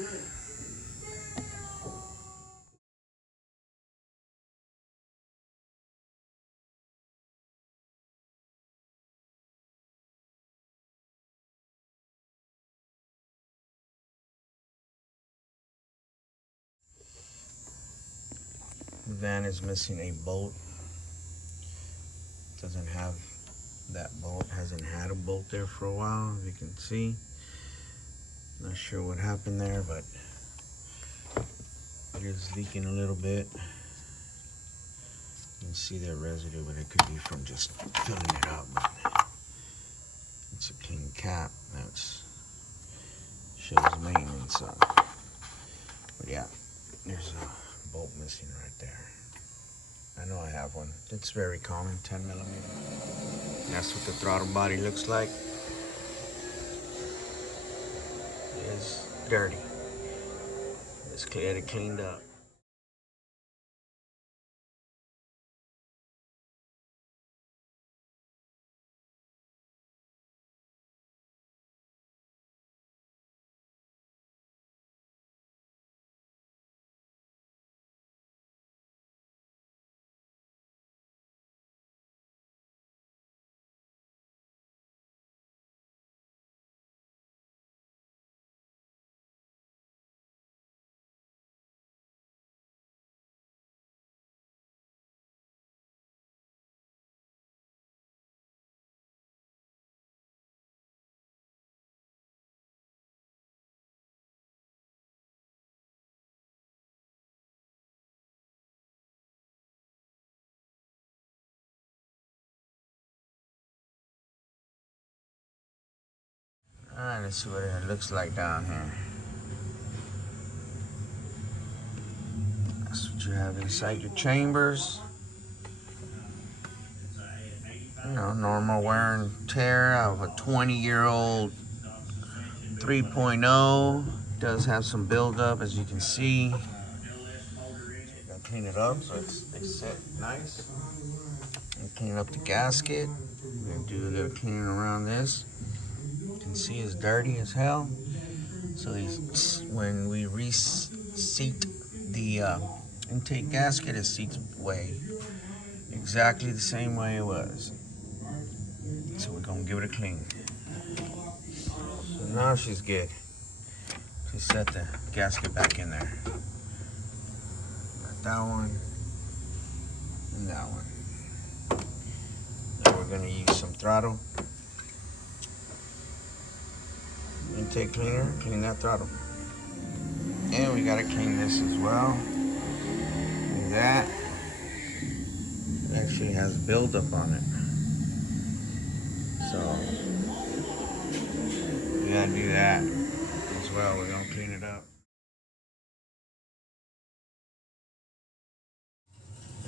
The van is missing a bolt. Doesn't have that bolt, hasn't had a bolt there for a while, as you can see. Not sure what happened there, but it is leaking a little bit. You can see that residue, but it could be from just filling it up. But it's a clean cap. That's shows maintenance. So, but yeah, there's a bolt missing right there. I know I have one. It's very common, 10 millimeter. That's what the throttle body looks like. It is dirty. Let's get it cleaned up. Alright, let's see what it looks like down here. That's what you have inside your chambers. You know, normal wear and tear of a 20-year-old 3.0. Does have some buildup, as you can see. Gotta clean it up so they set nice. And clean up the gasket. We're gonna do a little cleaning around this. You can see it's dirty as hell. So when we reseat the intake gasket, it seats away exactly the same way it was. So we're gonna give it a clean. So now she's good. Just set the gasket back in there. Got that one and that one. Now we're gonna use some throttle intake cleaner, clean that throttle. And we gotta clean this as well. Do that. It actually has buildup on it. So we gotta do that as well. We're gonna clean it up.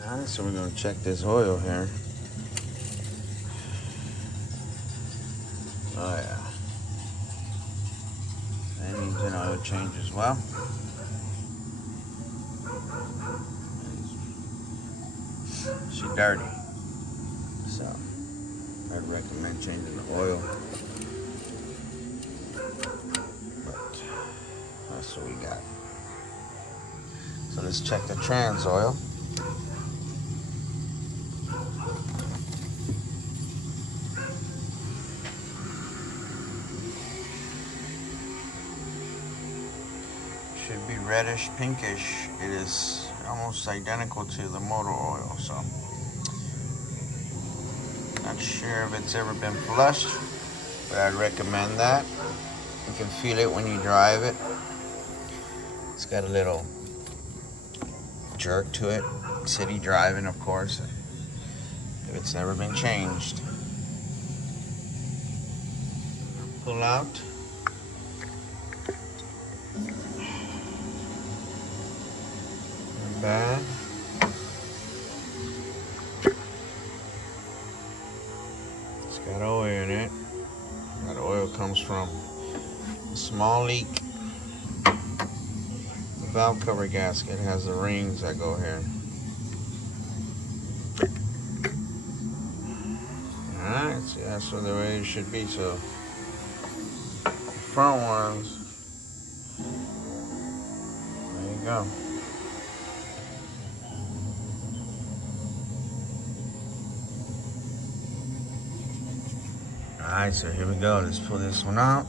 Alright, so we're gonna check this oil here. Oh yeah. That needs an oil change as well. She's dirty. So I'd recommend changing the oil. But that's what we got. So let's check the trans oil. Should be reddish pinkish. It is almost identical to the motor oil, so not sure if it's ever been flushed, but I'd recommend that. You can feel it when you drive it. It's got a little jerk to it. City driving, of course, if it's never been changed. Pull out. Bad. It's got oil in it. That oil comes from a small leak. The valve cover gasket has the rings that go here. Alright, see, that's the way it should be. So front ones you go. Alright, so here we go. Let's pull this one out.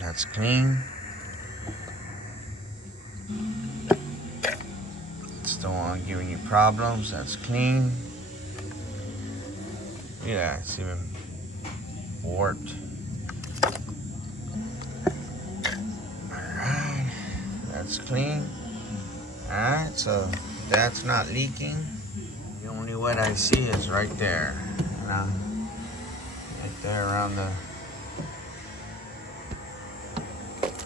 That's clean. Still not giving you problems. That's clean. Yeah, it's even warped. Alright, that's clean. Alright, so that's not leaking. The only wet I see is right there. Right there around the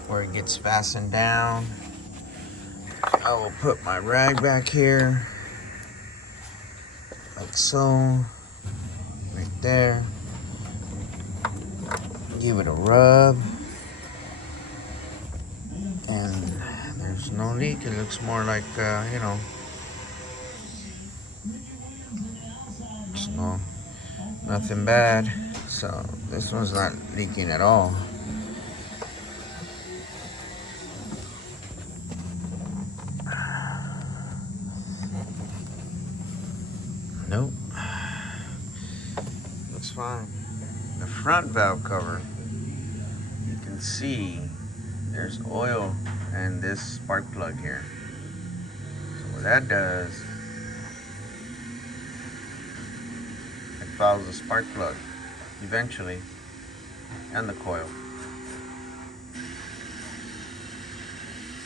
where it gets fastened down. I will put my rag back here, like so, right there. Give it a rub, and there's no leak. It looks more like, you know, it's nothing bad. So this one's not leaking at all. Nope. Looks fine. The front valve cover, you can see there's oil in this spark plug here. So what that does, it fouls the spark plug eventually and the coil.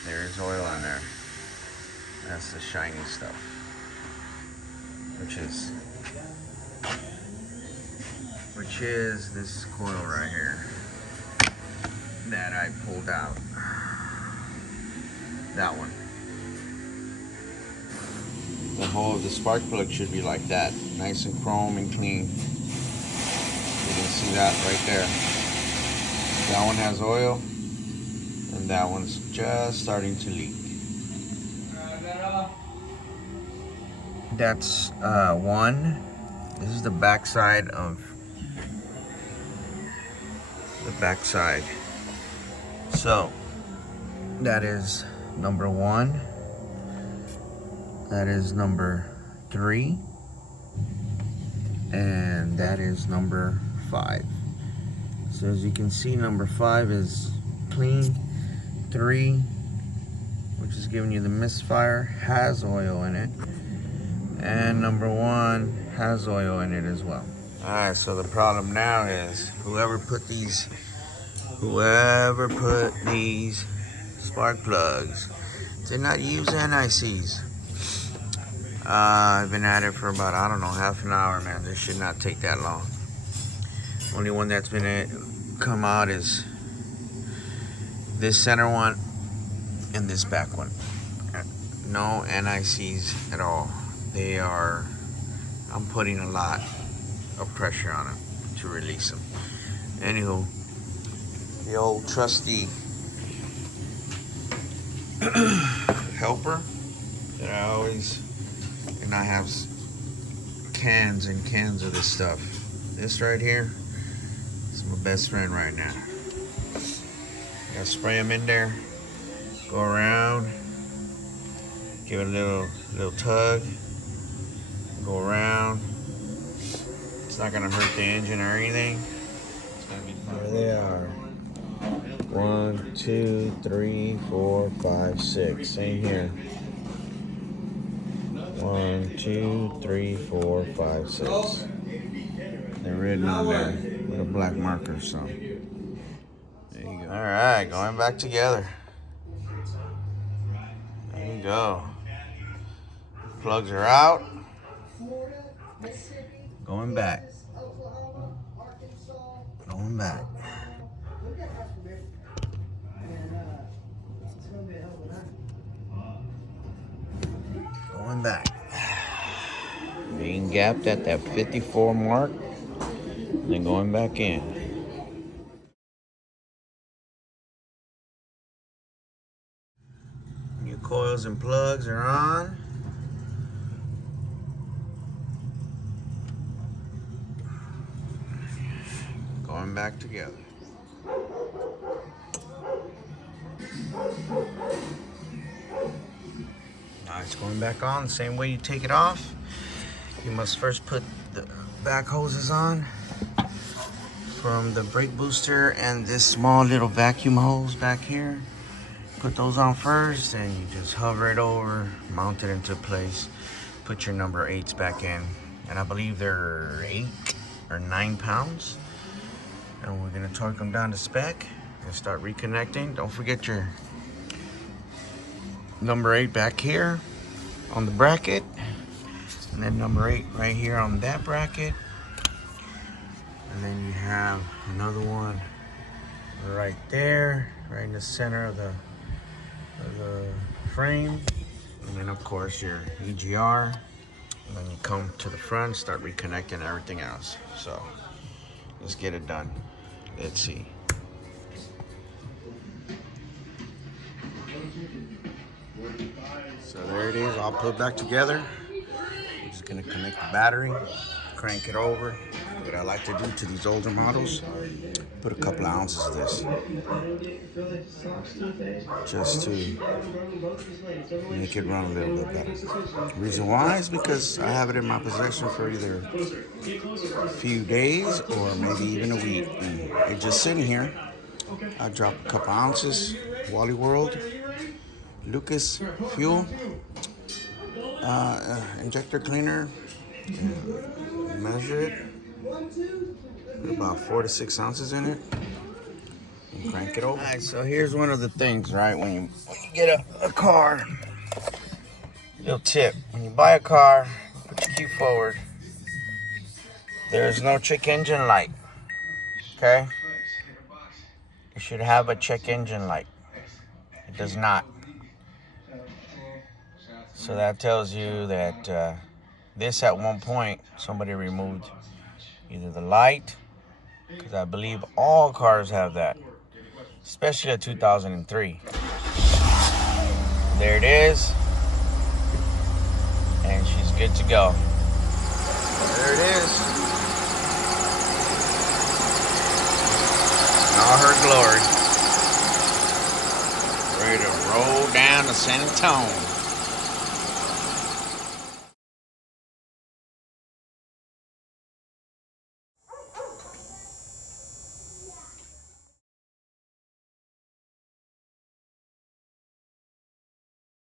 There's oil in there. That's the shiny stuff, which is this coil right here that I pulled out. That one. The whole of the spark plug should be like that, nice and chrome and clean. You can see that right there. That one has oil, and that one's just starting to leak. That's one. This is the backside of the backside. So that is number 1. That is number 3. And that is number 5. So as you can see, number 5 is clean. 3, which is giving you the misfire, has oil in it. And number 1 has oil in it as well. Alright, so the problem now is whoever put these spark plugs did not use NICs. I've been at it for about, I don't know, half an hour, man. This should not take that long. Only one that's been come out is this center one and this back one. No NICs at all. I'm putting a lot of pressure on them to release them. Anywho, the old trusty helper that I always, and I have cans and cans of this stuff. This right here is my best friend right now. Gotta spray them in there, go around, give it a little tug, go around. It's not gonna hurt the engine or anything. It's gonna be fine. There they are. 1, 2, 3, 4, 5, 6. Same here. 1, 2, 3, 4, 5, 6. They're written on there with a black marker, so there you go. Alright, going back together. There you go. Plugs are out. Going back. Going back. Going back. Being gapped at that 54 mark. Then going back in. New coils and plugs are on. Going back together. Now it's going back on the same way you take it off. You must first put the back hoses on from the brake booster and this small little vacuum hose back here. Put those on first, and you just hover it over, mount it into place, put your number 8s back in, and I believe they're 8 or 9 pounds. And we're gonna torque them down to spec and start reconnecting. Don't forget your number 8 back here on the bracket, and then number 8 right here on that bracket, and then you have another one right there, right in the center of the frame, and then of course your EGR, and then you come to the front, start reconnecting everything else. So let's get it done. Let's see. So there it is, all put back together. I'm just gonna connect the battery, crank it over. What I like to do to these older models, put a couple of ounces of this, just to make it run a little bit better. The reason why is because I have it in my possession for either a few days or maybe even a week. And it's just sitting here. I drop a couple ounces, Wally World, Lucas Fuel, injector cleaner, measure it, put about 4 to 6 ounces in it, and crank it over. All right, so here's one of the things, right? When you get a car, little tip: when you buy a car, put your key forward. There's no check engine light. Okay, you should have a check engine light. It does not. So that tells you that this at one point somebody removed either the light, because I believe all cars have that, especially a 2003. There it is, and she's good to go. There it is, in all her glory, ready to roll down to San Antonio.